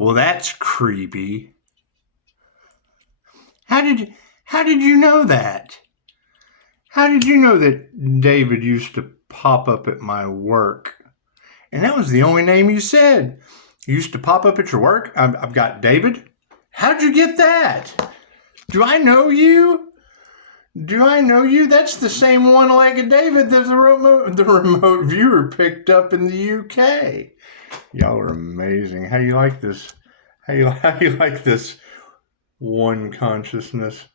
Well, that's creepy. How did you know that? How did you know that David used to pop up at my work? And that was the only name you said. You used to pop up at your work? I've got David. How'd you get that? Do I know you? Do I know you? That's the same one-legged David that the remote viewer picked up in the UK. Y'all are amazing. How you like this? How you like this one consciousness?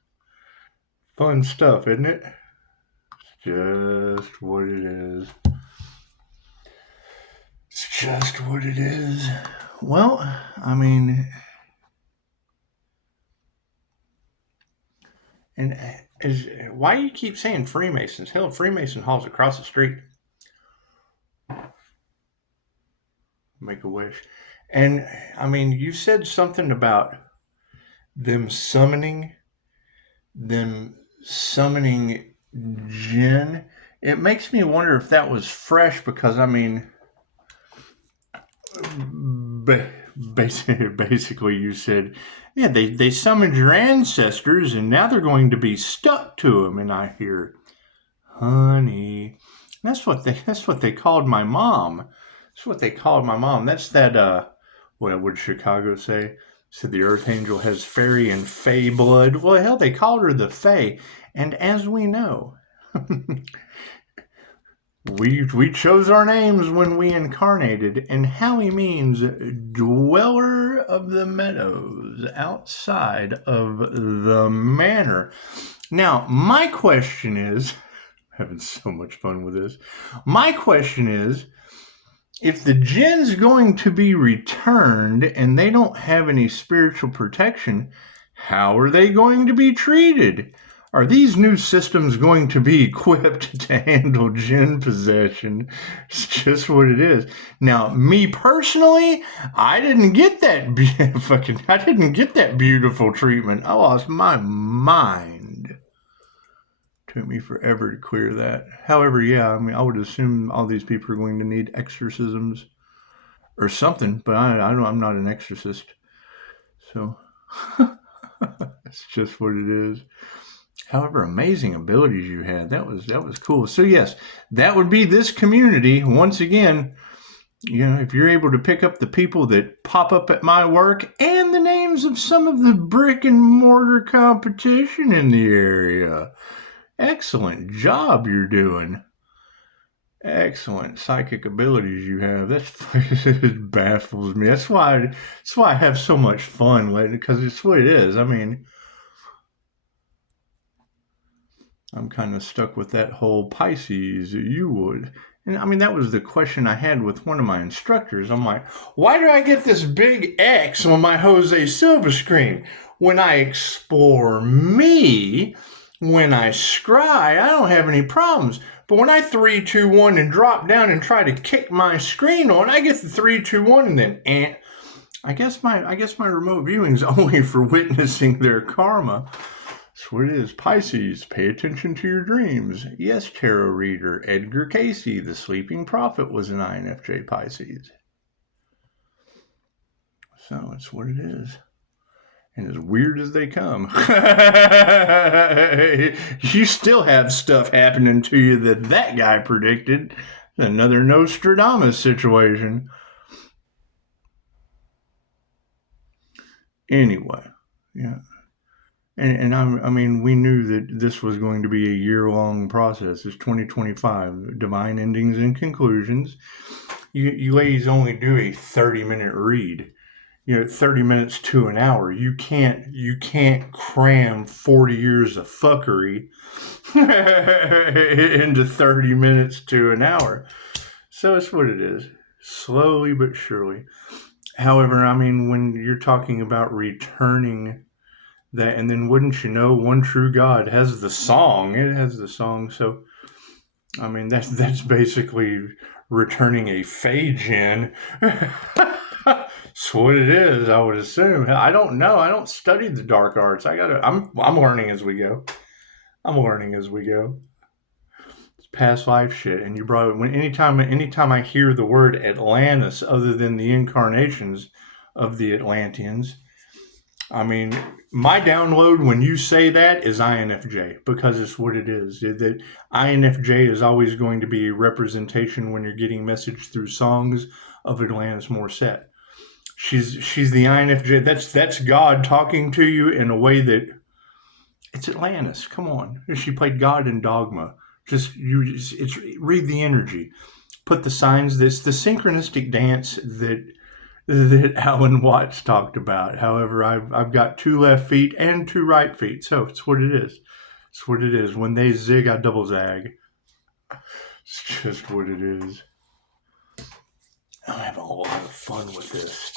Fun stuff, isn't it? It's just what it is. It's just what it is. Well, I mean, and why do you keep saying Freemasons? Hell, Freemason Hall's across the street. Make a wish. And I mean, you said something about them summoning jinn. It makes me wonder if that was fresh, because I mean, basically you said, yeah, they summoned your ancestors and now they're going to be stuck to them. And I hear, honey, that's what they called my mom. That's what they called my mom. That's that, what would Chicago say? Said the Archangel has fairy and fae blood. Well, hell, they called her the fae. And as we know, we chose our names when we incarnated, and Howie means dweller of the meadows, outside of the manor. Now, my question is, I'm having so much fun with this. My question is, if the jinn's going to be returned and they don't have any spiritual protection, how are they going to be treated? Are these new systems going to be equipped to handle jinn possession? It's just what it is. Now, me personally, I didn't get that beautiful treatment. I lost my mind. Took me forever to clear that. However, yeah, I mean, I would assume all these people are going to need exorcisms or something, but I'm not an exorcist. So, it's just what it is. However, amazing abilities you had. That was cool. So yes, that would be this community. Once again, you know, if you're able to pick up the people that pop up at my work and the names of some of the brick and mortar competition in the area. Excellent job you're doing. Excellent psychic abilities you have. It baffles me. That's why I have so much fun lately, because it's what it is. I mean, I'm kind of stuck with that whole Pisces, you would. And I mean, that was the question I had with one of my instructors. I'm like, why do I get this big X on my Jose Silva screen? When I explore me, when I scry, I don't have any problems. But when I 3, 2, 1 and drop down and try to kick my screen on, I get the 3, 2, 1 and then I guess my remote viewing is only for witnessing their karma. That's what it is. Pisces, pay attention to your dreams. Yes, tarot reader Edgar Casey, the sleeping prophet, was an INFJ Pisces. So it's what it is. And as weird as they come, you still have stuff happening to you that guy predicted. Another Nostradamus situation. Anyway, yeah. And I mean, we knew that this was going to be a year-long process. It's 2025, divine endings and conclusions. You ladies only do a 30-minute read. 30 minutes to an hour. You can't cram 40 years of fuckery into 30 minutes to an hour. So it's what it is. Slowly but surely. However, I mean, when you're talking about returning that, and then wouldn't you know, One True God has the song. It has the song. So, I mean, that's basically returning a Fey Jinn. That's what it is, I would assume. I don't know. I don't study the dark arts. I'm learning as we go. It's past life shit. And you brought it anytime I hear the word Atlantis other than the incarnations, of the Atlanteans. I mean, my download when you say that is INFJ, because it's what it is. That INFJ is always going to be a representation when you're getting message through songs of Atlantis Morissette. She's the INFJ. That's God talking to you in a way that it's Atlantis. Come on, she played God in Dogma. It's read the energy, put the signs. This the synchronistic dance that Alan Watts talked about. However, I've got 2 left feet and 2 right feet, so it's what it is. It's what it is. When they zig, I double zag. It's just what it is. I'm having a lot of fun with this.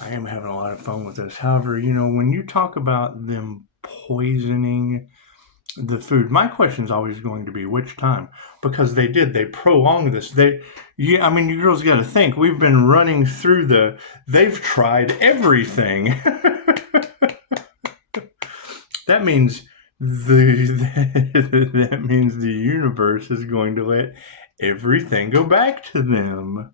I am having a lot of fun with this. However, when you talk about them poisoning the food, my question is always going to be which time, because they prolonged this. You girls got to think, we've been running through they've tried everything. That means that means the universe is going to let everything go back to them.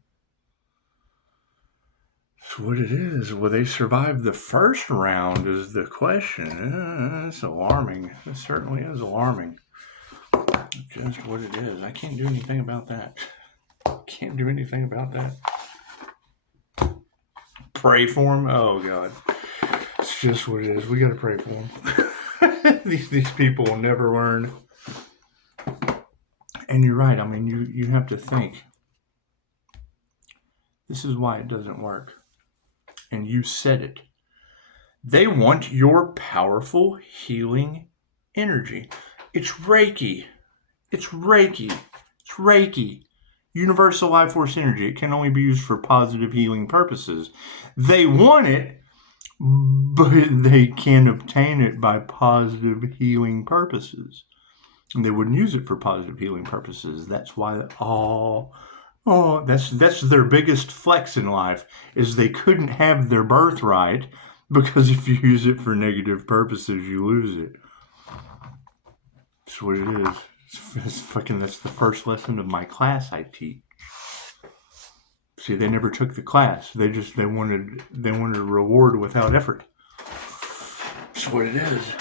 That's what it is. Will they survive the first round is the question. It's alarming. It certainly is alarming. Just what it is. I can't do anything about that. Can't do anything about that. Pray for them? Oh, God. It's just what it is. We got to pray for them. These people will never learn. And you're right. I mean, you have to think. This is why it doesn't work. And you said it. They want your powerful healing energy. It's Reiki. It's Reiki. It's Reiki. Universal life force energy. It can only be used for positive healing purposes. They want it, but they can't obtain it by positive healing purposes. And they wouldn't use it for positive healing purposes. That's why that's their biggest flex in life, is they couldn't have their birthright, because if you use it for negative purposes, you lose it. That's what it is. That's the first lesson of my class I teach. See, they never took the class. They wanted a reward without effort. That's what it is.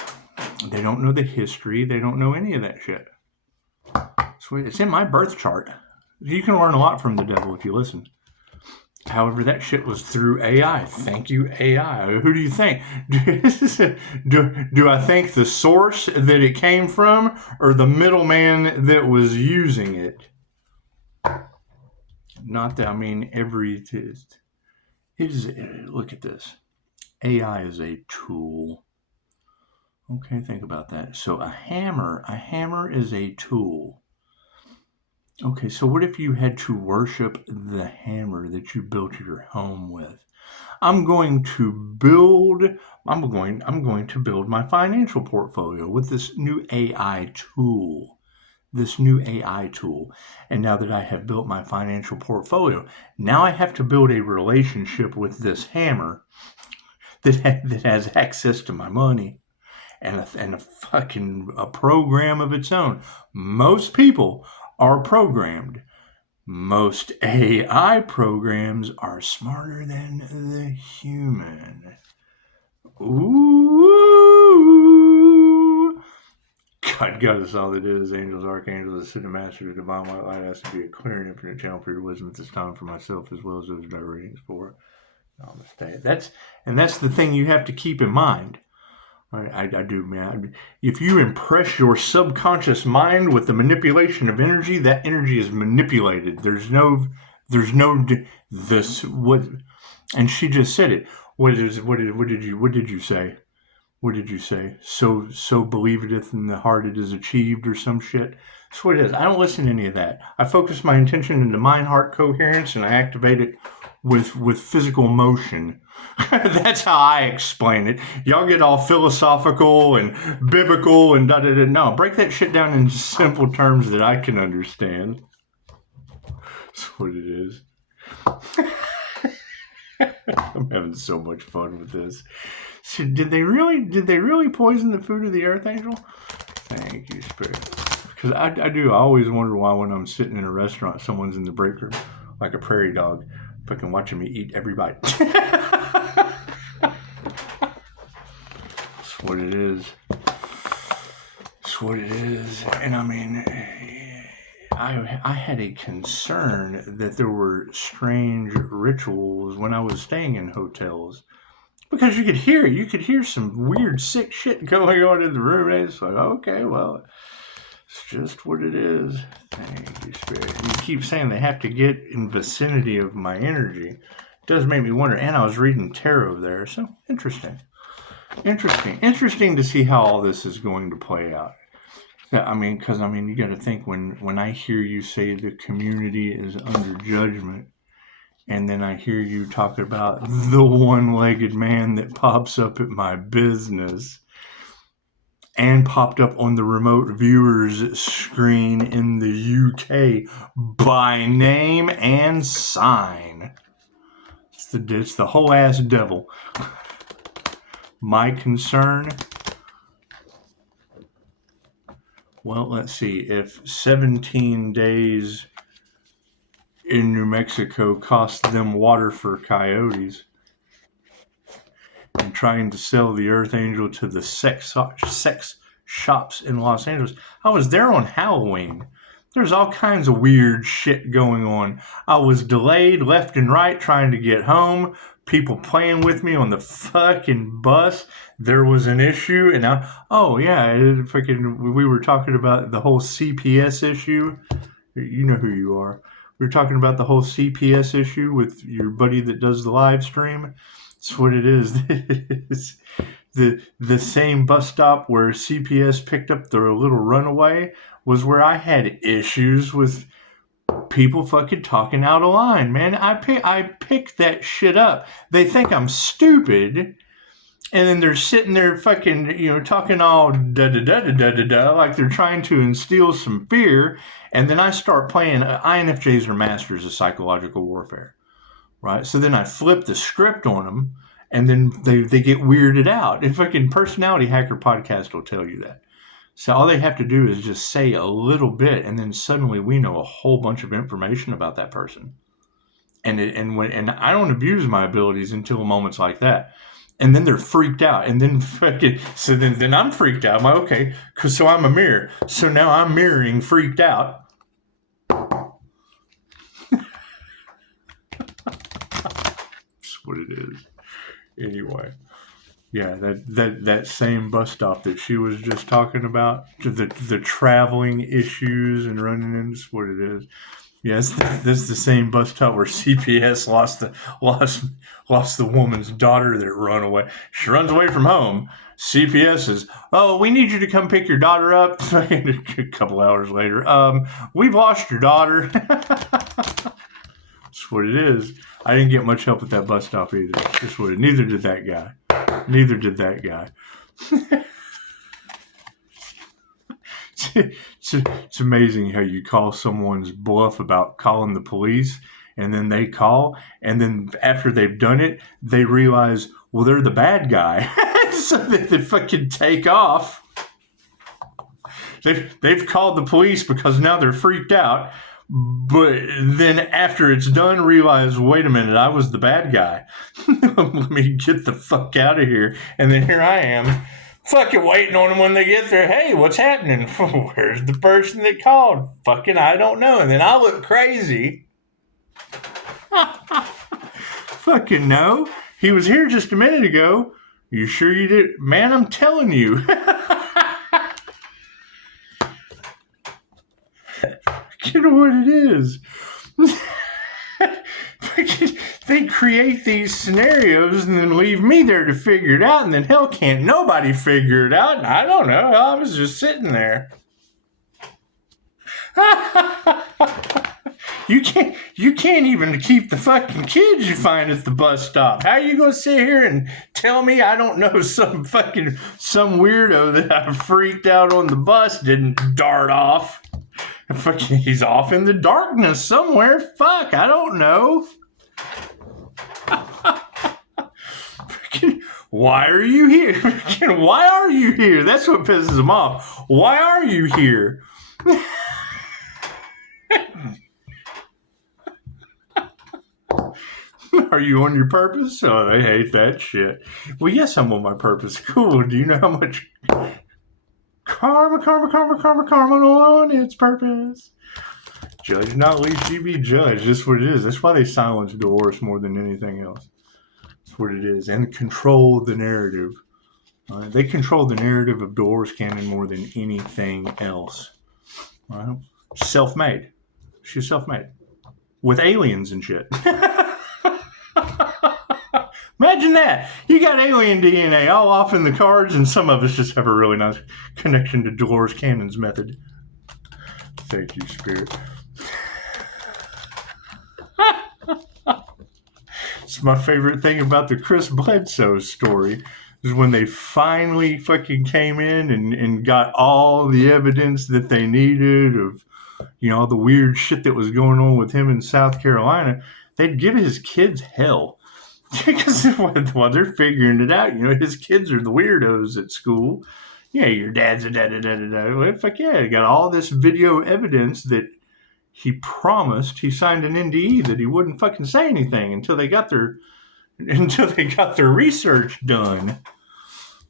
They don't know the history. They don't know any of that shit. It's in my birth chart. You can learn a lot from the devil if you listen. However, that shit was through AI. Thank you, AI. Who do you think? Do I think the source that it came from, or the middleman that was using it? Not that, look at this. AI is a tool. Okay, think about that. So a hammer is a tool. Okay, so what if you had to worship the hammer that you built your home with? I'm going to build my financial portfolio with this new AI tool. And now that I have built my financial portfolio, now I have to build a relationship with this hammer that has access to my money and a program of its own. Most people are programmed. Most AI programs are smarter than the human. Ooh. God is all it is. Angels, archangels, ascended masters, divine white light has to be a clear and infinite channel for your wisdom at this time, for myself as well as those my readings for. Namaste. That's the thing you have to keep in mind. I do, man. If you impress your subconscious mind with the manipulation of energy, that energy is manipulated. There's no this what, and she just said it. What did you say? What did you say? So believeth in the heart it is achieved, or some shit. That's what it is. I don't listen to any of that. I focus my intention into mind-heart coherence, and I activate it with physical motion. That's how I explain it. Y'all get all philosophical and biblical and da-da-da. No, break that shit down in simple terms that I can understand. That's what it is. I'm having so much fun with this. So did they really poison the food of the Earth Angel? Thank you, Spirit. Because I always wonder why when I'm sitting in a restaurant, someone's in the break room like a prairie dog. Fucking watching me eat every bite. That's what it is. That's what it is. And I mean, I had a concern that there were strange rituals when I was staying in hotels. Because you could hear some weird, sick shit going on in the room. And it's like, okay, well, it's just what it is. Thank you, Spirit. You keep saying they have to get in vicinity of my energy. It does make me wonder. And I was reading tarot there, so interesting. Interesting to see how all this is going to play out. Yeah, because you got to think when I hear you say the community is under judgment, and then I hear you talk about the one-legged man that pops up at my business and popped up on the remote viewers screen in the UK by name and sign. It's the whole ass devil. My concern, well, let's see, if 17 days in New Mexico cost them water for coyotes, and trying to sell the Earth Angel to the sex shops in Los Angeles. I was there on Halloween. There's all kinds of weird shit going on. I was delayed left and right trying to get home. People playing with me on the fucking bus. There was an issue, and we were talking about the whole CPS issue. You know who you are. We were talking about the whole CPS issue with your buddy that does the live stream. That's what it is. The same bus stop where CPS picked up the little runaway was where I had issues with people fucking talking out of line, man. I picked that shit up. They think I'm stupid, and then they're sitting there fucking, talking all da-da-da-da-da-da-da, like they're trying to instill some fear, and then I start playing. INFJs are masters of psychological warfare, right? So then I flip the script on them, and then they get weirded out. And fucking Personality Hacker Podcast will tell you that. So all they have to do is just say a little bit, and then suddenly we know a whole bunch of information about that person. And I don't abuse my abilities until moments like that. And then they're freaked out, and then so then I'm freaked out. I'm like, okay, so I'm a mirror. So now I'm mirroring freaked out. That's what it is. Anyway. Yeah, that same bus stop that she was just talking about, the traveling issues and running in, is what it is. Yes, this is the same bus stop where CPS lost the woman's daughter that ran away. She runs away from home. CPS is, oh, we need you to come pick your daughter up. A couple hours later, we've lost your daughter. That's what it is. I didn't get much help at that bus stop either. That's what it. Neither did that guy. It's amazing how you call someone's bluff about calling the police, and then they call, and then after they've done it, they realize, well, they're the bad guy. So they fucking take off. They've called the police because now they're freaked out. But then after it's done, realize, wait a minute, I was the bad guy. Let me get the fuck out of here. And then here I am, fucking waiting on them when they get there. Hey, what's happening? Where's the person that called? Fucking, I don't know. And then I look crazy. Fucking no. He was here just a minute ago. You sure you did? Man, I'm telling you. You know what it is. They create these scenarios and then leave me there to figure it out, and then hell can't nobody figure it out. And I don't know. I was just sitting there. You can't even keep the fucking kids you find at the bus stop. How are you gonna sit here and tell me I don't know some weirdo that I freaked out on the bus didn't dart off? Fucking, he's off in the darkness somewhere. Fuck, I don't know. Fucking, why are you here? Fucking, why are you here? That's what pisses him off. Why are you here? Are you on your purpose? Oh, they hate that shit. Well, yes, I'm on my purpose. Cool. Do you know how much karma on its purpose? Judge not lest ye be judged. That's what it is. That's why they silence divorce more than anything else. That's what it is. And control the narrative. They control the narrative of divorce canon more than anything else. Self-made. She's self-made. With aliens and shit. Imagine that. You got alien DNA all off in the cards, and some of us just have a really nice connection to Dolores Cannon's method. Thank you, Spirit. It's my favorite thing about the Chris Bledsoe story is when they finally fucking came in and got all the evidence that they needed of, all the weird shit that was going on with him in South Carolina. They'd give his kids hell. Because while they're figuring it out, his kids are the weirdos at school. Your dad's a da-da-da-da-da. Well, fuck yeah, he got all this video evidence that he promised. He signed an NDE that he wouldn't fucking say anything until they got their research done.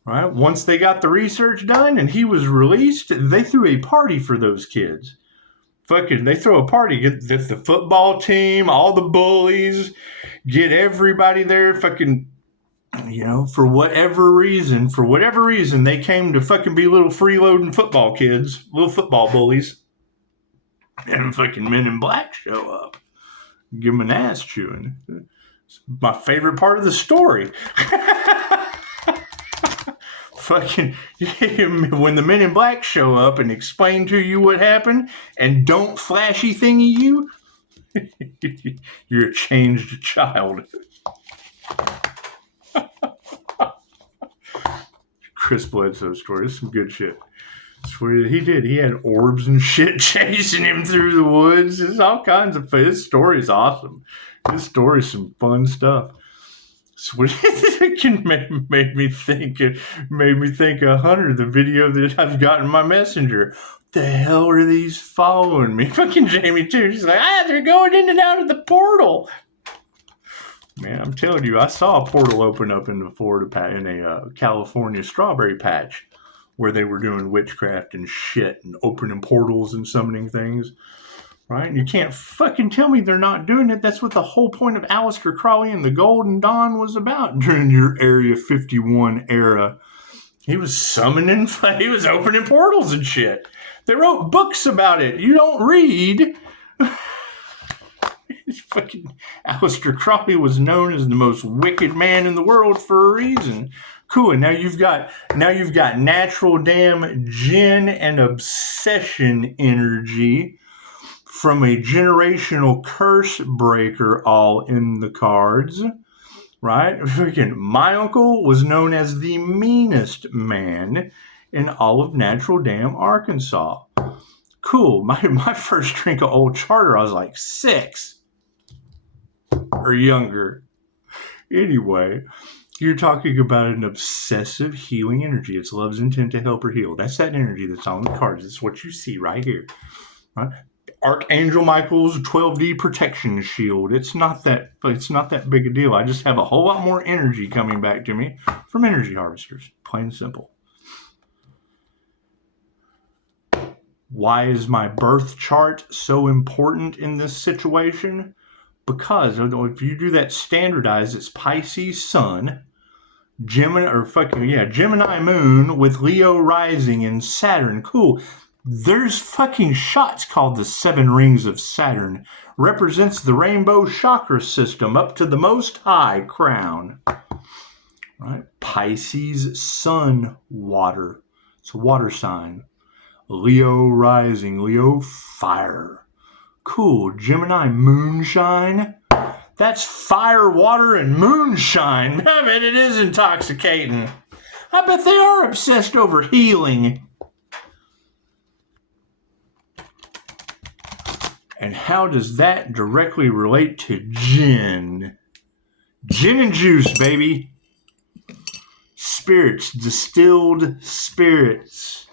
Right? Once they got the research done and he was released, they threw a party for those kids. Fucking, they throw a party, get the football team, all the bullies, get everybody there, fucking, for whatever reason, they came to fucking be little freeloading football kids, little football bullies, and fucking Men in Black show up, give them an ass chewing. It's my favorite part of the story. Fucking when the Men in Black show up and explain to you what happened and don't flashy thingy you, you're a changed child. Chris Bledsoe's story. This is some good shit. That's what he did. He had orbs and shit chasing him through the woods. There's all kinds of fun. This story's awesome. This story's some fun stuff. It made me think of Hunter, the video that I've got in my messenger. What the hell are these following me? Fucking Jamie too. She's like, they're going in and out of the portal. Man, I'm telling you, I saw a portal open up in the Florida in a California strawberry patch where they were doing witchcraft and shit and opening portals and summoning things. Right? And you can't fucking tell me they're not doing it. That's what the whole point of Aleister Crowley and the Golden Dawn was about during your Area 51 era. He was summoning, he was opening portals and shit. They wrote books about it. You don't read. Fucking Aleister Crowley was known as the most wicked man in the world for a reason. Cool. And now you've got natural damn jinn and obsession energy from a generational curse breaker all in the cards, right? Freaking, my uncle was known as the meanest man in all of natural damn Arkansas. Cool. My first drink of Old Charter, I was like 6 or younger. Anyway, you're talking about an obsessive healing energy. It's love's intent to help or heal. That's that energy that's on the cards. It's what you see right here, right? Archangel Michael's 12D protection shield. It's not that big a deal. I just have a whole lot more energy coming back to me from energy harvesters. Plain and simple. Why is my birth chart so important in this situation? Because if you do that standardized, it's Pisces Sun, Gemini Moon with Leo rising and Saturn. Cool. There's fucking shots called the 7 Rings of Saturn. Represents the rainbow chakra system up to the most high crown. Right? Pisces Sun water. It's a water sign. Leo rising. Leo fire. Cool. Gemini moonshine. That's fire, water, and moonshine. I bet it is intoxicating. I bet they are obsessed over healing. And how does that directly relate to gin? Gin and juice, baby. Spirits, distilled spirits.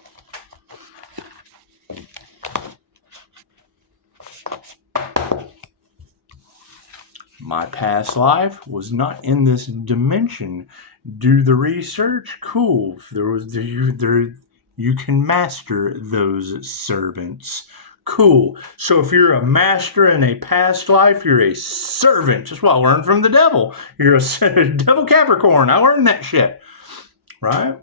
My past life was not in this dimension. Do the research. Cool. You can master those servants. Cool. So if you're a master in a past life, you're a servant. Just what I learned from the devil. You're a devil Capricorn. I learned that shit. Right?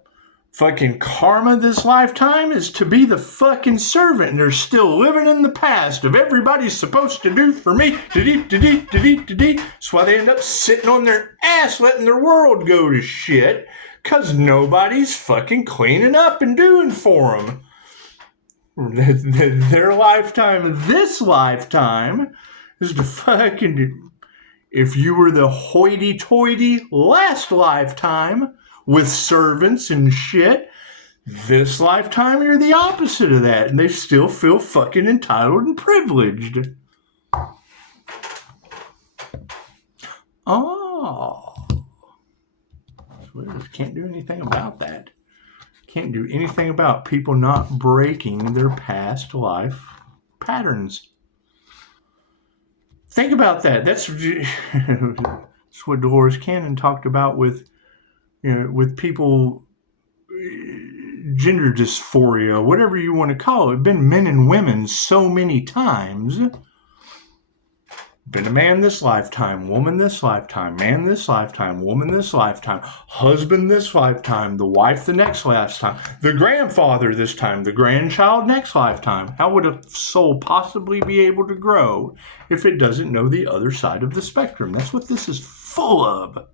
Fucking karma this lifetime is to be the fucking servant, and they're still living in the past of everybody's supposed to do for me. That's why they end up sitting on their ass letting their world go to shit, because nobody's fucking cleaning up and doing for them. Their lifetime, this lifetime, is to fucking... If you were the hoity-toity last lifetime with servants and shit, this lifetime you're the opposite of that, and they still feel fucking entitled and privileged. Oh. Can't do anything about that. Can't do anything about people not breaking their past life patterns. Think about that. That's what Dolores Cannon talked about with people, gender dysphoria, whatever you want to call it. Been men and women so many times. Been a man this lifetime, woman this lifetime, man this lifetime, woman this lifetime, husband this lifetime, the wife the next lifetime, the grandfather this time, the grandchild next lifetime. How would a soul possibly be able to grow if it doesn't know the other side of the spectrum? That's what this is full of.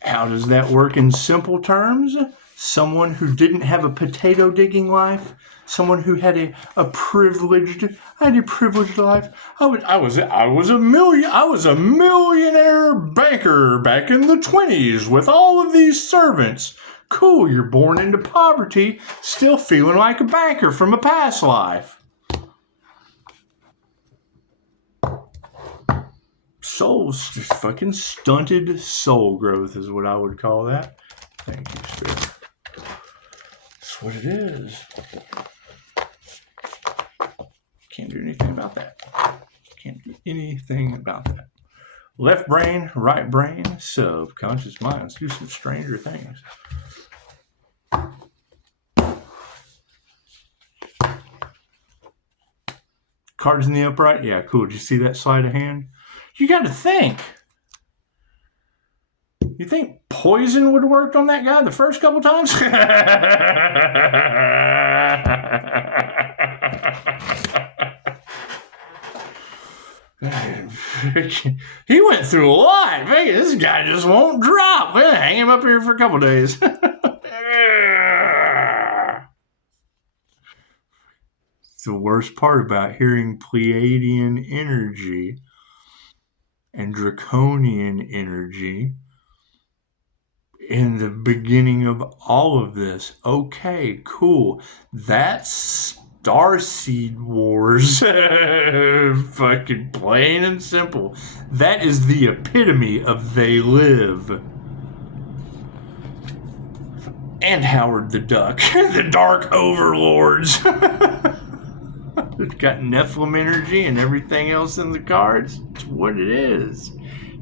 How does that work in simple terms? Someone who didn't have a potato digging life, someone who had a privileged life. I was a millionaire banker back in the 20s with all of these servants. Cool, you're born into poverty, still feeling like a banker from a past life. Souls, just fucking stunted soul growth is what I would call that. Thank you, Spirit. That's what it is. Can't do anything about that. Can't do anything about that. Left brain, right brain, subconscious minds do some stranger things. Cards in the upright? Yeah, cool. Did you see that sleight of hand? You got to think. You think poison would have worked on that guy the first couple times? He went through a lot. This guy just won't drop. Hang him up here for a couple days. It's the worst part about hearing Pleiadian energy and draconian energy in the beginning of all of this. Okay, cool. That's Starseed Wars. Fucking plain and simple. That is the epitome of They Live. And Howard the Duck. The Dark Overlords. It's got Nephilim energy and everything else in the cards. It's what it is.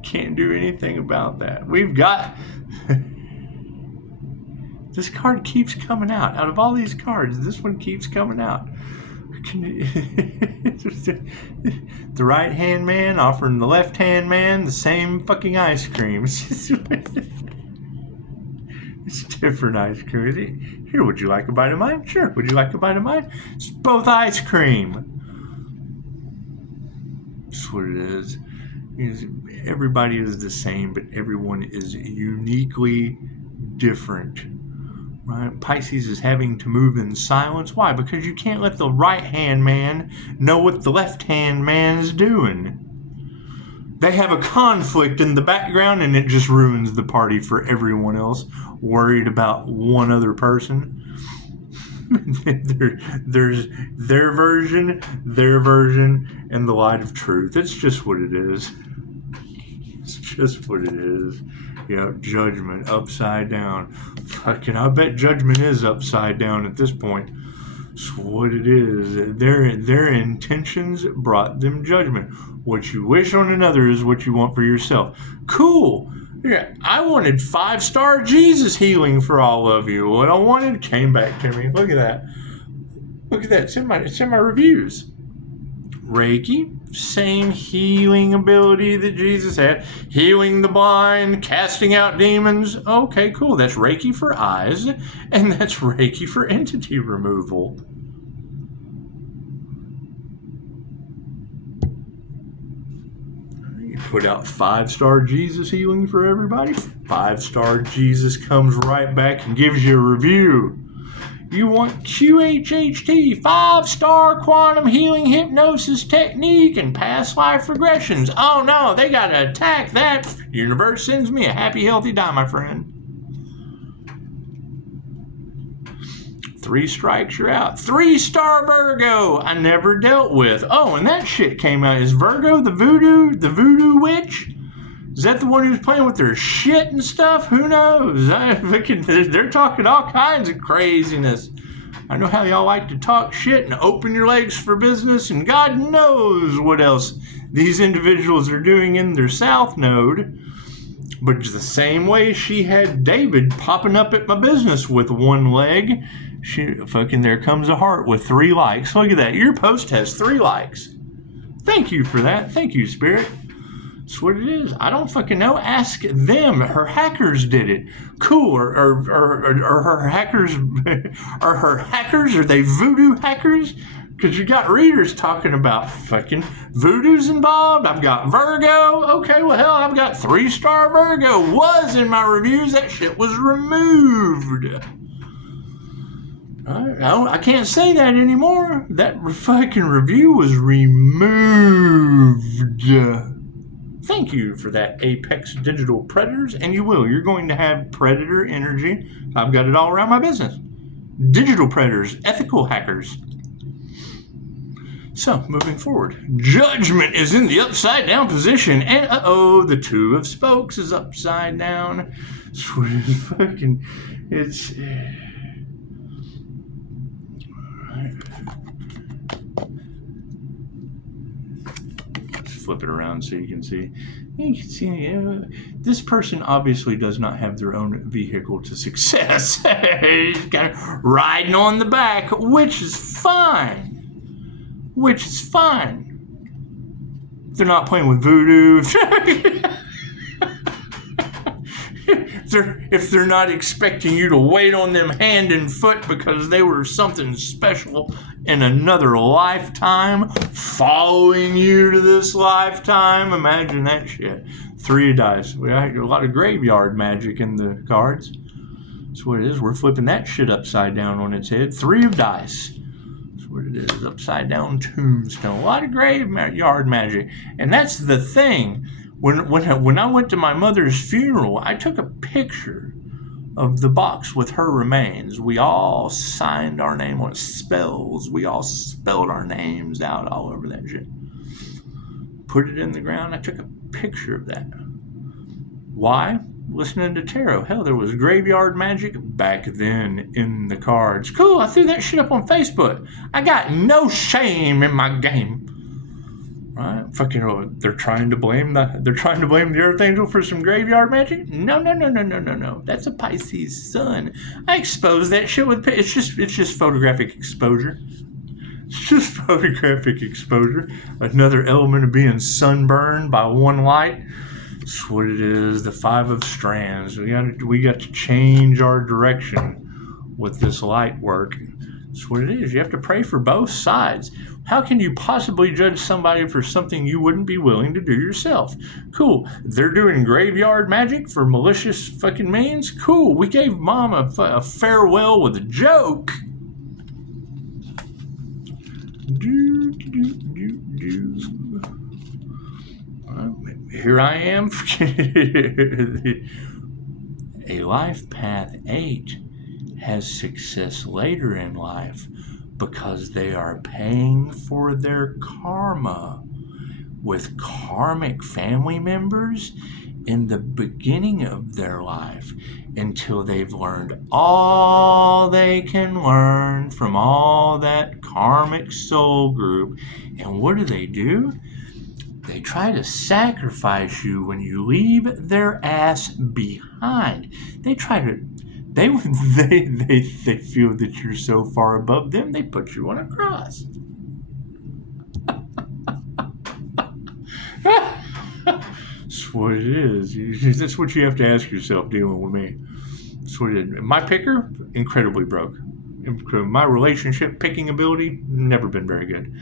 Can't do anything about that. We've got... This card keeps coming out. Out of all these cards, this one keeps coming out. The right-hand man offering the left-hand man the same fucking ice cream. It's different ice cream. Here, would you like a bite of mine? Sure. Would you like a bite of mine? It's both ice cream. That's what it is. Everybody is the same, but everyone is uniquely different. Right? Pisces is having to move in silence. Why? Because you can't let the right-hand man know what the left-hand man is doing. They have a conflict in the background, and it just ruins the party for everyone else, worried about one other person. There's their version, and the light of truth. It's just what it is. It's just what it is. Judgment upside down. fucking, I bet judgment is upside down at this point. That's what it is. Their intentions brought them judgment. What you wish on another is what you want for yourself. Cool. Yeah, I wanted 5-star Jesus healing for all of you. What I wanted came back to me. Look at that. Look at that. It's in my reviews. Reiki, same healing ability that Jesus had. Healing the blind, casting out demons. Okay, cool. That's Reiki for eyes, and that's Reiki for entity removal. You put out 5-star Jesus healing for everybody. 5-star Jesus comes right back and gives you a review. You want QHHT, 5-star quantum healing hypnosis technique and past life regressions. Oh no, they gotta attack that. Universe sends me a happy, healthy die, my friend. 3 strikes, you're out. 3-star Virgo, I never dealt with. Oh, and that shit came out. Is Virgo the voodoo witch? Is that the one who's playing with their shit and stuff? Who knows? They're talking all kinds of craziness. I know how y'all like to talk shit and open your legs for business, and God knows what else these individuals are doing in their South Node. But the same way she had David popping up at my business with one leg, there comes a heart with 3 likes. Look at that. Your post has 3 likes. Thank you for that. Thank you, Spirit. That's what it is. I don't fucking know. Ask them. Her hackers did it. Cool. Or her hackers? Are her hackers? Are they voodoo hackers? Because you got readers talking about fucking voodoo's involved. I've got Virgo. Okay, well, hell, I've got 3-star Virgo. Was in my reviews. That shit was removed. I can't say that anymore. That fucking review was removed. Thank you for that, Apex Digital Predators, and you will. You're going to have predator energy. I've got it all around my business. Digital predators, ethical hackers. So, moving forward. Judgment is in the upside down position, and the 2 of spokes is upside down. It's... Flip it around so you can see. You can see this person obviously does not have their own vehicle to success. He's kind of riding on the back, which is fine. They're not playing with voodoo. If they're not expecting you to wait on them hand and foot because they were something special in another lifetime, following you to this lifetime, imagine that shit. 3 of dice. We got a lot of graveyard magic in the cards. That's what it is. We're flipping that shit upside down on its head. 3 of dice. That's what it is. Upside down tombstone. A lot of graveyard magic. And that's the thing. When I went to my mother's funeral, I took a picture of the box with her remains. We all signed our name on spells. We all spelled our names out all over that shit. Put it in the ground. I took a picture of that. Why? Listening to tarot. Hell, there was graveyard magic back then in the cards. Cool, I threw that shit up on Facebook. I got no shame in my game. Right? Fucking, they're trying to blame the Archangel for some graveyard magic? No. That's a Pisces sun. I exposed that shit with, it's just photographic exposure. It's just photographic exposure. Another element of being sunburned by one light. That's what it is. The 5 of strands. We got to change our direction with this light work. That's what it is. You have to pray for both sides. How can you possibly judge somebody for something you wouldn't be willing to do yourself? Cool. They're doing graveyard magic for malicious fucking means? Cool. We gave Mom a farewell with a joke. Here I am. A life path 8 has success later in life because they are paying for their karma with karmic family members in the beginning of their life until they've learned all they can learn from all that karmic soul group. And what do? They try to sacrifice you when you leave their ass behind. They try to, they feel that you're so far above them, they put you on a cross. That's what it is. That's what you have to ask yourself dealing with me. That's what it is. My picker, incredibly broke. My relationship picking ability, never been very good.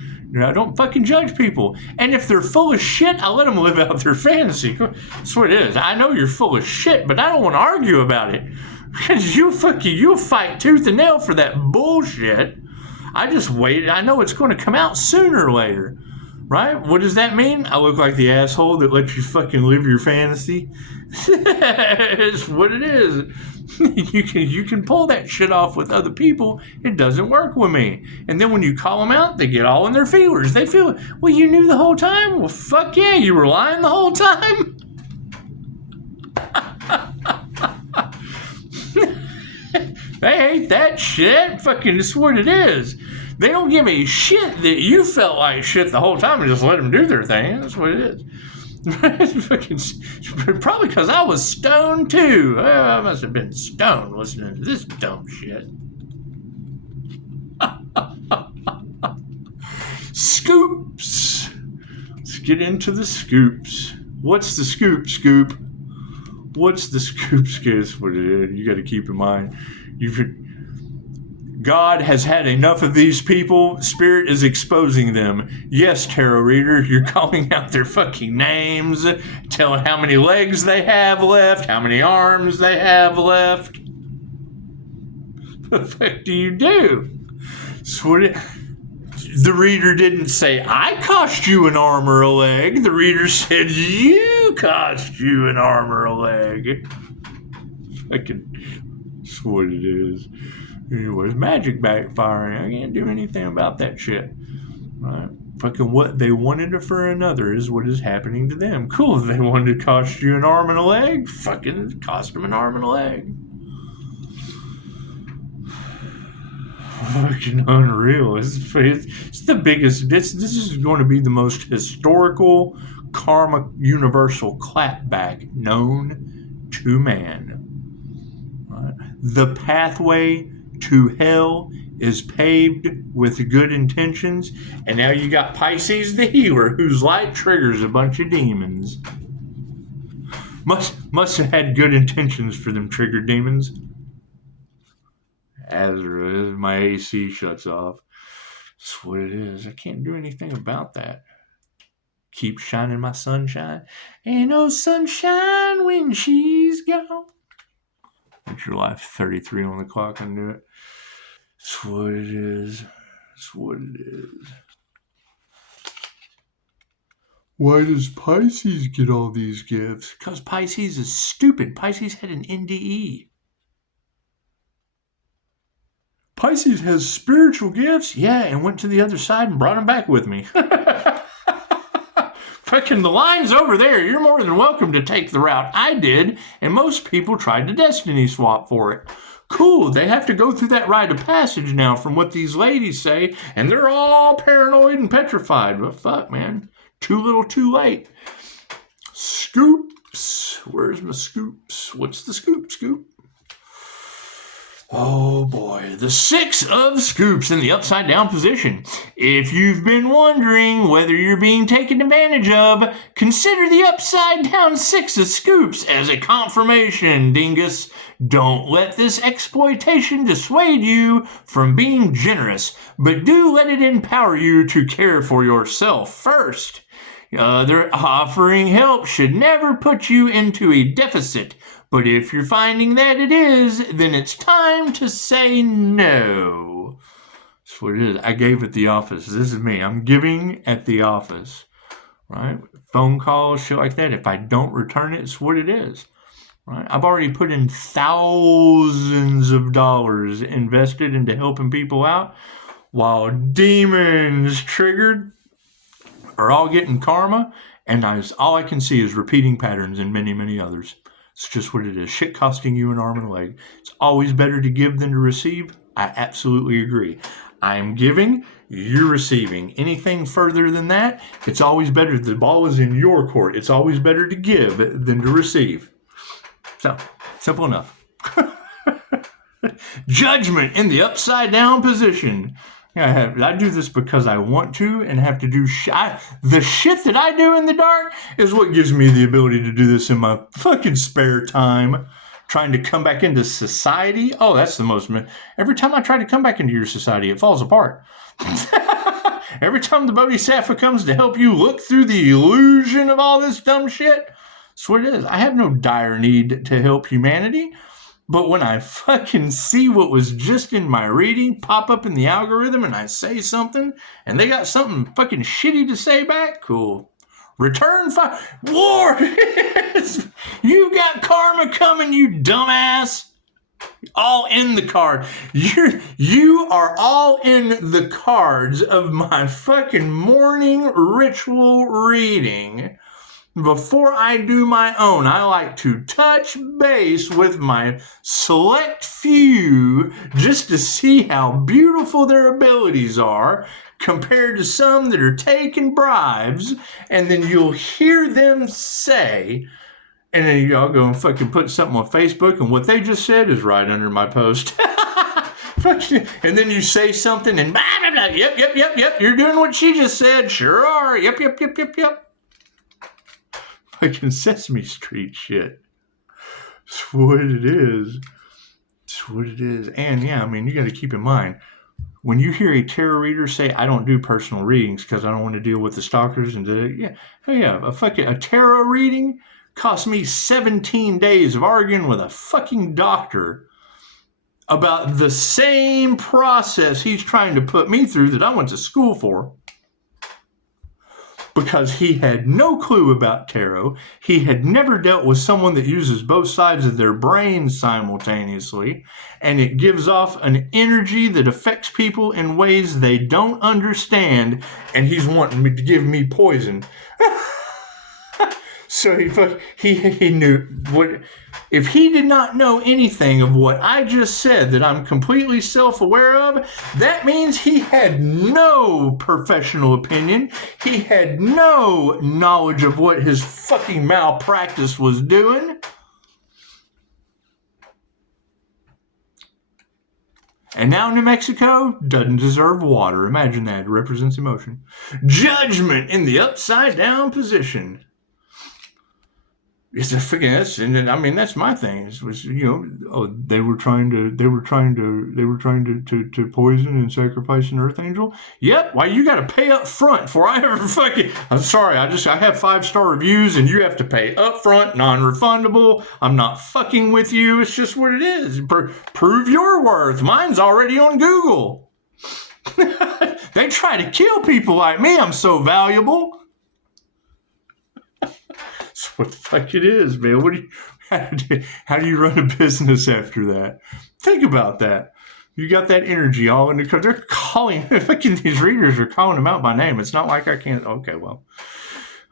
I don't fucking judge people. And if they're full of shit, I let them live out their fantasy. That's what it is. I know you're full of shit, but I don't want to argue about it. Because you'll fight tooth and nail for that bullshit. I just wait. I know it's going to come out sooner or later. Right? What does that mean? I look like the asshole that lets you fucking live your fantasy? It's what it is. You can pull that shit off with other people. It doesn't work with me. And then when you call them out, they get all in their feelers. They feel, well, you knew the whole time? Well, fuck yeah, you were lying the whole time? They hate that shit. Fucking, it's what it is. They don't give a shit that you felt like shit the whole time and just let them do their thing. That's what it is. Probably because I was stoned too. I must have been stoned listening to this dumb shit. Scoops. Let's get into the scoops. What's the scoop? What's the scoop? That's what it is. You got to keep in mind. God has had enough of these people. Spirit is exposing them. Yes, tarot reader, you're calling out their fucking names, telling how many legs they have left, how many arms they have left. What the fuck do you do? The reader didn't say, I cost you an arm or a leg. The reader said, you cost you an arm or a leg. Fucking, that's what it is. Anyways, magic backfiring. I can't do anything about that shit. Right? Fucking what they wanted for another is what is happening to them. Cool, if they wanted to cost you an arm and a leg, fucking cost them an arm and a leg. Fucking unreal. It's the biggest. This is going to be the most historical karma universal clapback known to man. Right? The pathway to hell is paved with good intentions, and now you got Pisces the healer, whose light triggers a bunch of demons. Must have had good intentions for them triggered demons. As my AC shuts off. That's what it is. I can't do anything about that. Keep shining my sunshine. Ain't no sunshine when she's gone. It's your life 33 on the clock. I knew it. That's what it is. That's what it is. Why does Pisces get all these gifts? Because Pisces is stupid. Pisces had an NDE. Pisces has spiritual gifts? Yeah, and went to the other side and brought them back with me. Fucking the line's over there. You're more than welcome to take the route I did, and most people tried to destiny swap for it. Cool, they have to go through that rite of passage now from what these ladies say, and they're all paranoid and petrified. But fuck, man. Too little, too late. Scoops. Where's my scoops? What's the scoop? Oh boy, the 6 of scoops in the upside down position. If you've been wondering whether you're being taken advantage of, consider the upside down 6 of scoops as a confirmation, dingus. Don't let this exploitation dissuade you from being generous, but do let it empower you to care for yourself first. Their offering help should never put you into a deficit. But if you're finding that it is, then it's time to say no. That's what it is. I gave at the office. This is me. I'm giving at the office. Right? Phone calls, shit like that. If I don't return it, it's what it is. Right? I've already put in thousands of dollars invested into helping people out, while demons triggered are all getting karma, And all I can see is repeating patterns in many, many others. It's just what it is. Shit costing you an arm and a leg. It's always better to give than to receive. I absolutely agree. I am giving, you're receiving. Anything further than that, it's always better. The ball is in your court. It's always better to give than to receive. So, simple enough. Judgment in the upside down position. I do this because I want to and have to do the shit that I do in the dark is what gives me the ability to do this in my fucking spare time. Trying to come back into society. Oh, that's the most. Every time I try to come back into your society, it falls apart. Every time the Bodhisattva comes to help you look through the illusion of all this dumb shit, that's what it is. I have no dire need to help humanity. But when I fucking see what was just in my reading pop up in the algorithm and I say something and they got something fucking shitty to say back, cool. Return fire. War. You got karma coming, you dumbass. All in the card. You are all in the cards of my fucking morning ritual reading. Before I do my own, I like to touch base with my select few just to see how beautiful their abilities are compared to some that are taking bribes, and then you'll hear them say, and then y'all go and fucking put something on Facebook, and what they just said is right under my post. And then you say something, and blah, blah, blah, yep, you're doing what she just said, sure are, yep. Fucking Sesame Street shit. It's what it is. It's what it is. And yeah, I mean, you got to keep in mind, when you hear a tarot reader say, I don't do personal readings because I don't want to deal with the stalkers and a tarot reading cost me 17 days of arguing with a fucking doctor about the same process he's trying to put me through that I went to school for. Because he had no clue about tarot. He had never dealt with someone that uses both sides of their brain simultaneously, and it gives off an energy that affects people in ways they don't understand, and he's wanting me to give me poison. So he knew what. If he did not know anything of what I just said that I'm completely self-aware of, that means he had no professional opinion. He had no knowledge of what his fucking malpractice was doing. And now New Mexico doesn't deserve water. Imagine that. It represents emotion. Judgment in the upside down position. It's a freaking, and I mean, that's my thing. It was, they were trying to poison and sacrifice an earth angel. Yep. Why you got to pay up front before I ever fucking, I'm sorry. I have 5-star reviews and you have to pay up front, non-refundable. I'm not fucking with you. It's just what it is. Prove your worth. Mine's already on Google. They try to kill people like me. I'm so valuable. That's what the fuck it is, man. How do you run a business after that? Think about that. You got that energy all in the car. They're calling, fucking these readers are calling them out by name. It's not like I can't. Okay, well,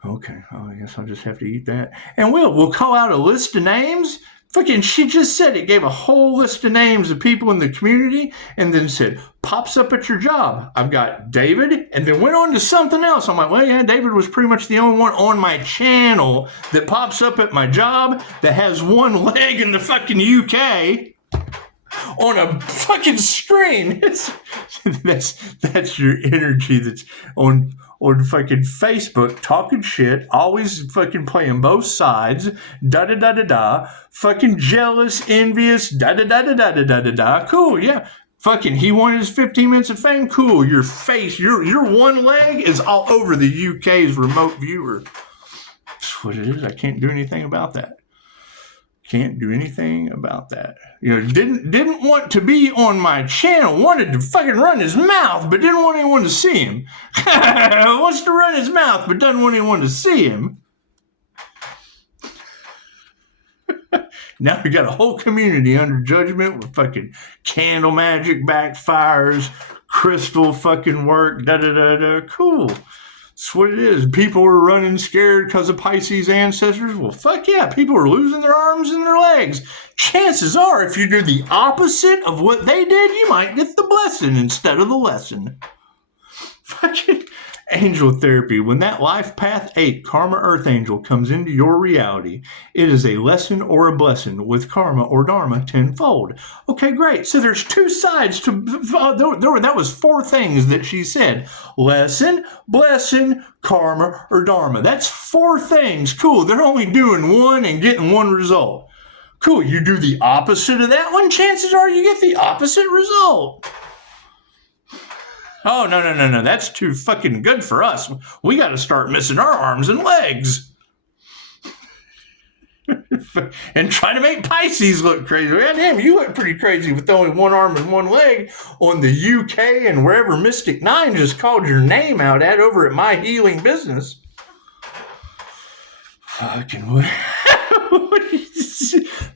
okay. Oh, I guess I'll just have to eat that. And we'll call out a list of names. Fucking, she just said it, gave a whole list of names of people in the community, and then said, pops up at your job. I've got David, and then went on to something else. I'm like, well, yeah, David was pretty much the only one on my channel that pops up at my job that has one leg in the fucking UK on a fucking screen. That's your energy that's on fucking Facebook talking shit, always fucking playing both sides, da-da-da-da-da, fucking jealous, envious, da-da-da-da-da-da-da-da. Cool, yeah. Fucking, he wanted his 15 minutes of fame. Cool, your face, your one leg is all over the UK's remote viewer. That's what it is. I can't do anything about that. Can't do anything about that. Didn't want to be on my channel. Wanted to fucking run his mouth, but didn't want anyone to see him. Wants to run his mouth, but doesn't want anyone to see him. Now we got a whole community under judgment with fucking candle magic backfires, crystal fucking work, da-da-da-da. Cool. That's what it is. People are running scared because of Pisces ancestors. Well, fuck yeah. People are losing their arms and their legs. Chances are, if you do the opposite of what they did, you might get the blessing instead of the lesson. Fucking angel therapy. When that life path 8 karma earth angel comes into your reality, it is a lesson or a blessing with karma or dharma tenfold. Okay, great. So there's two sides to that was 4 things that she said. Lesson, blessing, karma, or dharma. That's 4 things. Cool. They're only doing one and getting one result. Cool. You do the opposite of that one, chances are you get the opposite result. Oh, no. That's too fucking good for us. We got to start missing our arms and legs. And try to make Pisces look crazy. Yeah, damn, you look pretty crazy with only one arm and one leg on the UK and wherever Mystic 9 just called your name out at over at My Healing Business. Fucking what?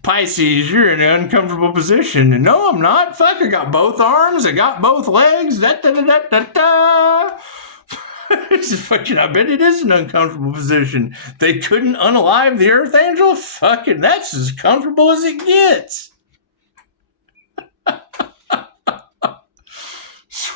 Pisces, you're in an uncomfortable position. And no, I'm not. Fuck, I got both arms. I got both legs. It's just fucking, I bet it is an uncomfortable position. They couldn't unalive the Earth Angel? Fucking, that's as comfortable as it gets. That's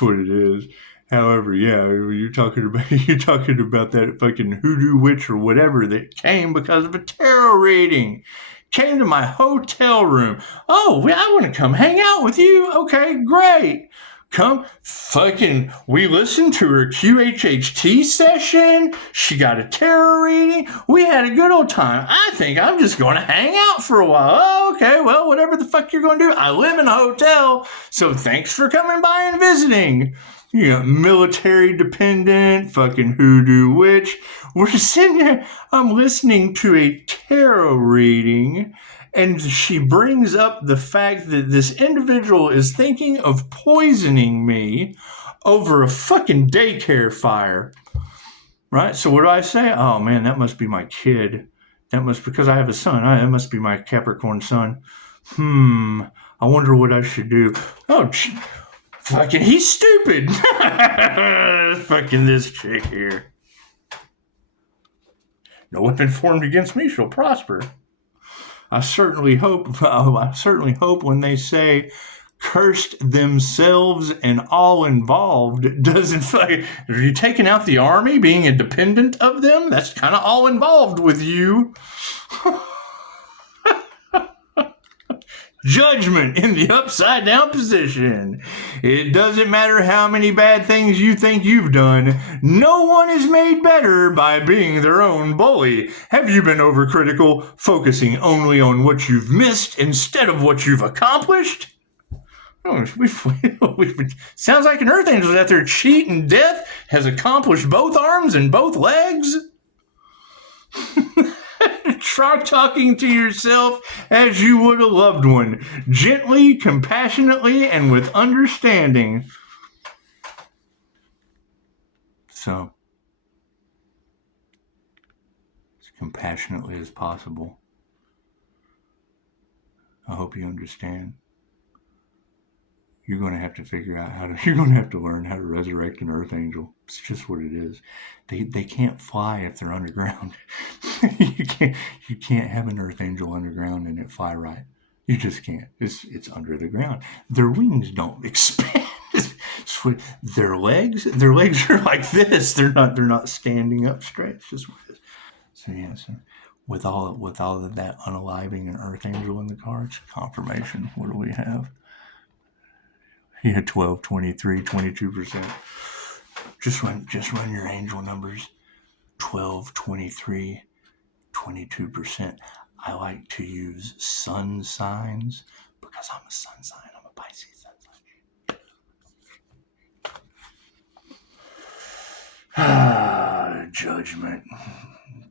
what it is. However, yeah, you're talking about that fucking hoodoo witch or whatever that came because of a tarot reading. Came to my hotel room. Oh, I want to come hang out with you. Okay, great. Come fucking, we listened to her QHHT session. She got a tarot reading. We had a good old time. I think I'm just going to hang out for a while. Oh, okay, well, whatever the fuck you're going to do. I live in a hotel, so thanks for coming by and visiting. You know, military dependent, fucking hoodoo witch. We're sitting there, I'm listening to a tarot reading, and she brings up the fact that this individual is thinking of poisoning me over a fucking daycare fire. Right? So what do I say? Oh man, that must be my kid. Because I have a son. That must be my Capricorn son. I wonder what I should do. Oh, fucking, he's stupid. Fucking this chick here. No weapon formed against me shall prosper. I certainly hope when they say cursed themselves and all involved doesn't fucking, are you taking out the army being a dependent of them? That's kind of all involved with you. Judgment in the upside down position. It doesn't matter how many bad things you think you've done. No one is made better by being their own bully. Have you been overcritical, focusing only on what you've missed instead of what you've accomplished? Oh, sounds like an Earth Angel's out there cheating. Death has accomplished both arms and both legs. Try talking to yourself as you would a loved one, gently, compassionately, and with understanding. So, as compassionately as possible. I hope you understand. You're going to have to figure out you're going to have to learn how to resurrect an Earth Angel. It's just what it is. They can't fly if they're underground. You can't have an Earth Angel underground and it fly right. You just can't. It's under the ground. Their wings don't expand. Their legs are like this. They're not standing up straight. It's just what it is. So yeah, with all of that unaliving an Earth Angel in the cards, confirmation. What do we have? Yeah, 12, 23, 22%. Just run your angel numbers. 12, 23, 22%. I like to use sun signs because I'm a sun sign. I'm a Pisces sun sign. Judgment.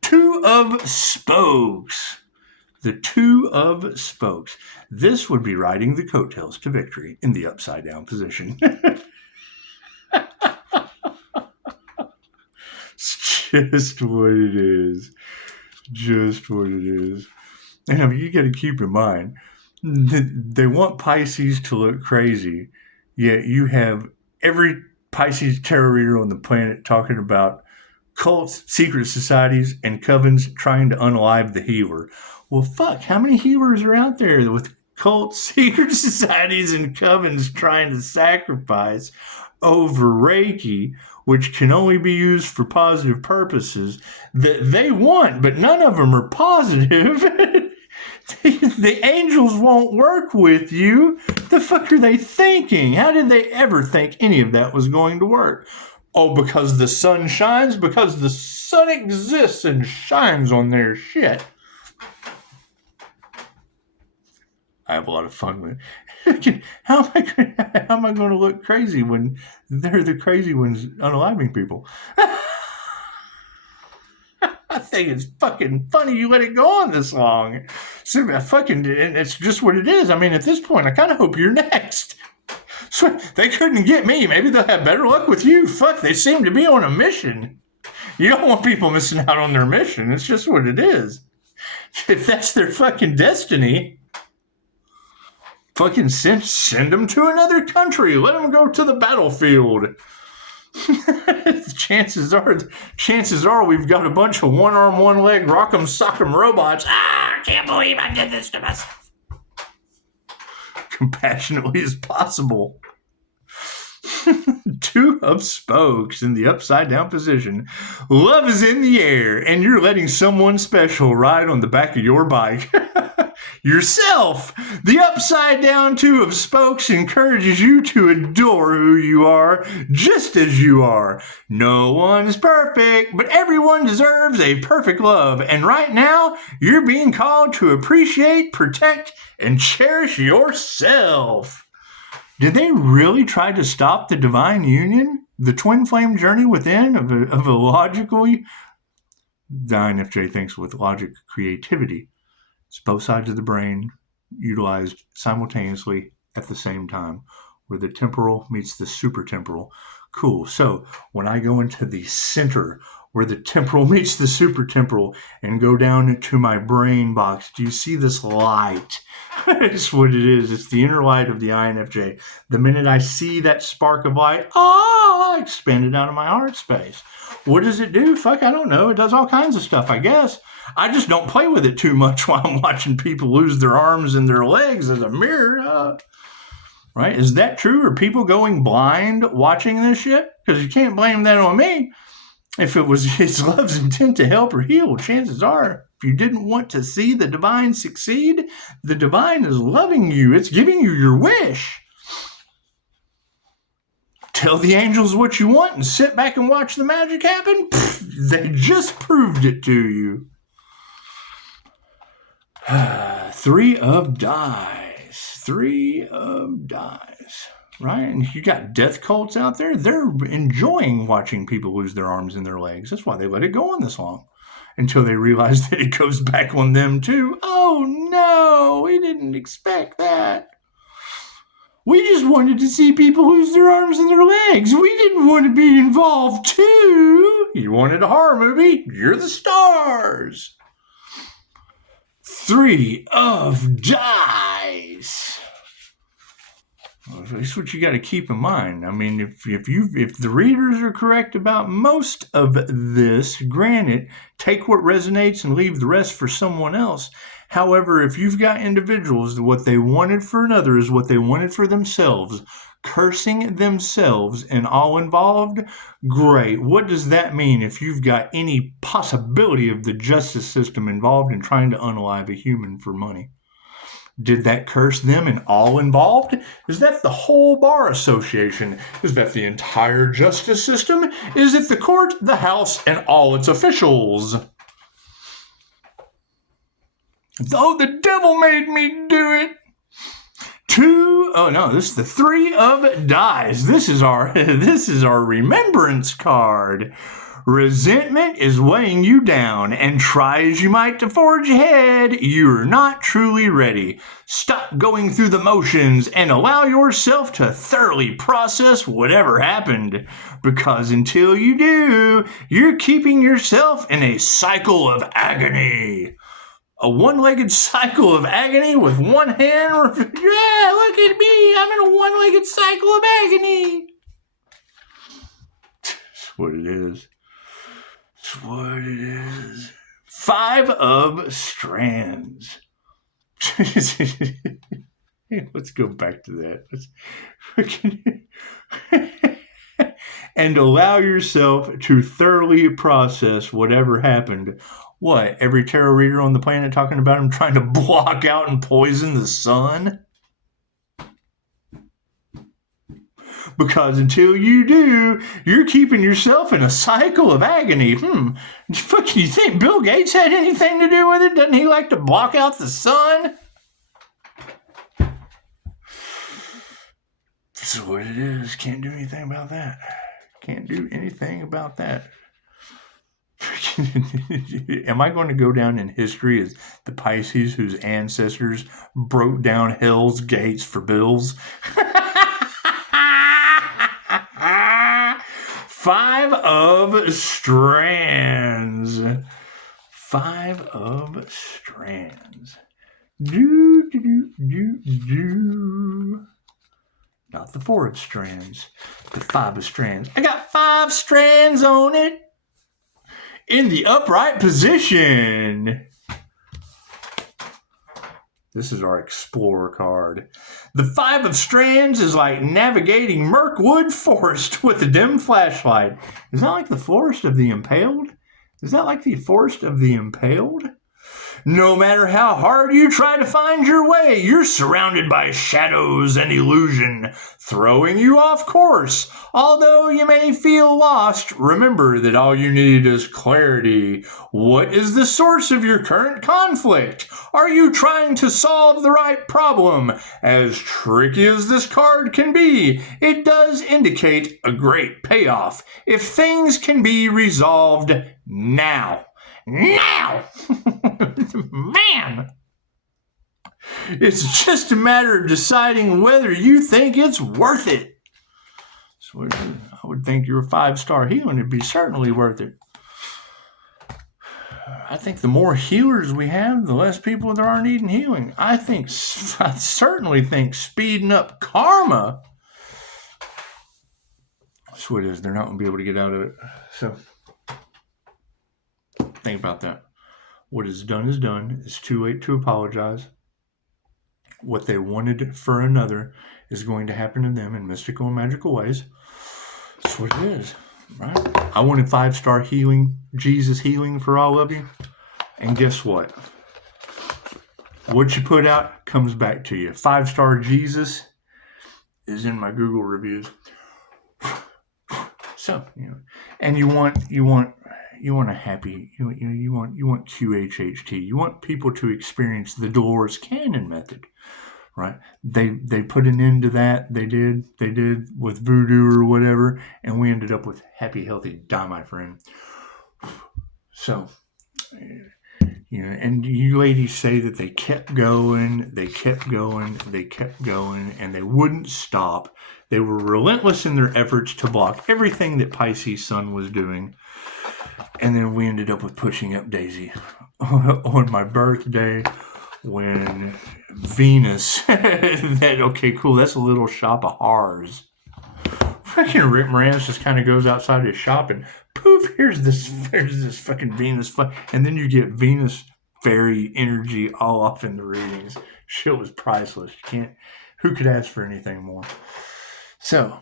2 of Spokes. The 2 of Spokes. This would be riding the coattails to victory in the upside down position. It's just what it is. Just what it is. And I mean, you got to keep in mind, they want Pisces to look crazy, yet you have every Pisces tarot reader on the planet talking about cults, secret societies, and covens trying to unalive the healer. Well, fuck, how many healers are out there with cults, secret societies, and covens trying to sacrifice over Reiki, which can only be used for positive purposes that they want, but none of them are positive? The angels won't work with you. The fuck are they thinking? How did they ever think any of that was going to work? Oh, because the sun shines? Because the sun exists and shines on their shit. I have a lot of fun with it. How am I going to look crazy when they're the crazy ones unaliving people? I think it's fucking funny you let it go on this long. So fucking, and it's just what it is. I mean, at this point, I kind of hope you're next. So they couldn't get me. Maybe they'll have better luck with you. Fuck, they seem to be on a mission. You don't want people missing out on their mission. It's just what it is. If that's their fucking destiny, fucking send them to another country. Let them go to the battlefield. Chances are we've got a bunch of one arm, one leg, rock'em sock'em robots. I can't believe I did this to myself. Compassionately as possible. Two of spokes in the upside down position. Love is in the air, and you're letting someone special ride on the back of your bike. Yourself. The upside down two of spokes encourages you to adore who you are, just as you are. No one's perfect, but everyone deserves a perfect love. And right now, you're being called to appreciate, protect, and cherish yourself. Did they really try to stop the divine union? The twin flame journey within of a logical... The INFJ thinks with logic creativity. It's both sides of the brain utilized simultaneously at the same time, where the temporal meets the supertemporal. Cool. So when I go into the center where the temporal meets the supertemporal and go down into my brain box, do you see this light? It's what it is. It's the inner light of the INFJ. The minute I see that spark of light, I expand it out of my heart space. What does it do? Fuck, I don't know. It does all kinds of stuff, I guess. I just don't play with it too much while I'm watching people lose their arms and their legs as a mirror. Right? Is that true? Are people going blind watching this shit? Because you can't blame that on me. If it was his love's intent to help or heal, chances are, if you didn't want to see the divine succeed, the divine is loving you. It's giving you your wish. Tell the angels what you want and sit back and watch the magic happen. They just proved it to you. Three of dice. Right? And you got death cults out there. They're enjoying watching people lose their arms and their legs. That's why they let it go on this long. Until they realize that it goes back on them too. Oh no, we didn't expect that. We just wanted to see people lose their arms and their legs. We didn't want to be involved too. You wanted a horror movie? You're the stars. Three of dice. Well, that's what you got to keep in mind. I mean, if the readers are correct about most of this, granted, take what resonates and leave the rest for someone else. However, if you've got individuals, what they wanted for another is what they wanted for themselves, cursing themselves and all involved, great. What does that mean if you've got any possibility of the justice system involved in trying to unalive a human for money? Did that curse them and all involved? Is that the whole bar association? Is that the entire justice system? Is it the court, the house, and all its officials? Oh, the devil made me do it. This is the three of dice. This is our remembrance card. Resentment is weighing you down, and try as you might to forge ahead, you're not truly ready. Stop going through the motions and allow yourself to thoroughly process whatever happened. Because until you do, you're keeping yourself in a cycle of agony. A one-legged cycle of agony with one hand. Yeah, look at me. I'm in a one-legged cycle of agony. That's what it is. That's what it is. 5 of Strands. Let's go back to that. And allow yourself to thoroughly process whatever happened. What? Every tarot reader on the planet talking about him trying to block out and poison the sun? Because until you do, you're keeping yourself in a cycle of agony. Fucking, you think Bill Gates had anything to do with it? Doesn't he like to block out the sun? That's what it is. Can't do anything about that. Can't do anything about that. Am I going to go down in history as the Pisces whose ancestors broke down hell's gates for bills? 5 of Strands. 5 of Strands. Not the 4 of Strands. The 5 of Strands. I got 5 strands on it. In the upright position. This is our Explorer card. The 5 of Strands is like navigating Mirkwood Forest with a dim flashlight. Is that like the Forest of the Impaled? Is that like the Forest of the Impaled? No matter how hard you try to find your way, you're surrounded by shadows and illusion, throwing you off course. Although you may feel lost, remember that all you need is clarity. What is the source of your current conflict? Are you trying to solve the right problem? As tricky as this card can be, it does indicate a great payoff if things can be resolved now. Now! Man! It's just a matter of deciding whether you think it's worth it. So I would think your 5-star healing would be certainly worth it. I think the more healers we have, the less people there are needing healing. I certainly think speeding up karma. That's what it is. They're not going to be able to get out of it. So think about that. What is done is done. It's too late to apologize. What they wanted for another is going to happen to them in mystical and magical ways. That's what it is, right? I wanted 5-star healing, Jesus healing for all of you. And guess what? What you put out comes back to you. 5-star Jesus is in my Google reviews. So, and you want a happy, you want QHHT. You want people to experience the Dolores Cannon method, right? They put an end to that. They did with voodoo or whatever, and we ended up with happy, healthy die, my friend. So, and you ladies say that they kept going, and they wouldn't stop. They were relentless in their efforts to block everything that Pisces Sun was doing. And then we ended up with pushing up Daisy on my birthday when Venus, okay, cool, that's a little shop of horrors. Fucking Rick Moranis just kind of goes outside his shop and poof, here's this fucking Venus. And then you get Venus fairy energy all off in the readings. Shit was priceless. Who could ask for anything more? So,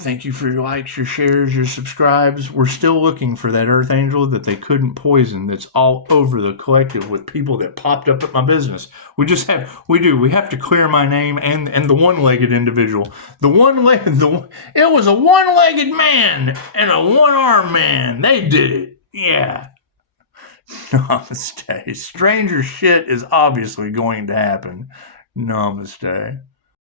thank you for your likes, your shares, your subscribes. We're still looking for that Earth Angel that they couldn't poison that's all over the collective with people that popped up at my business. We have to clear my name and the one-legged individual. It was a one-legged man and a one-armed man. They did it. Yeah. Namaste. Stranger shit is obviously going to happen. Namaste.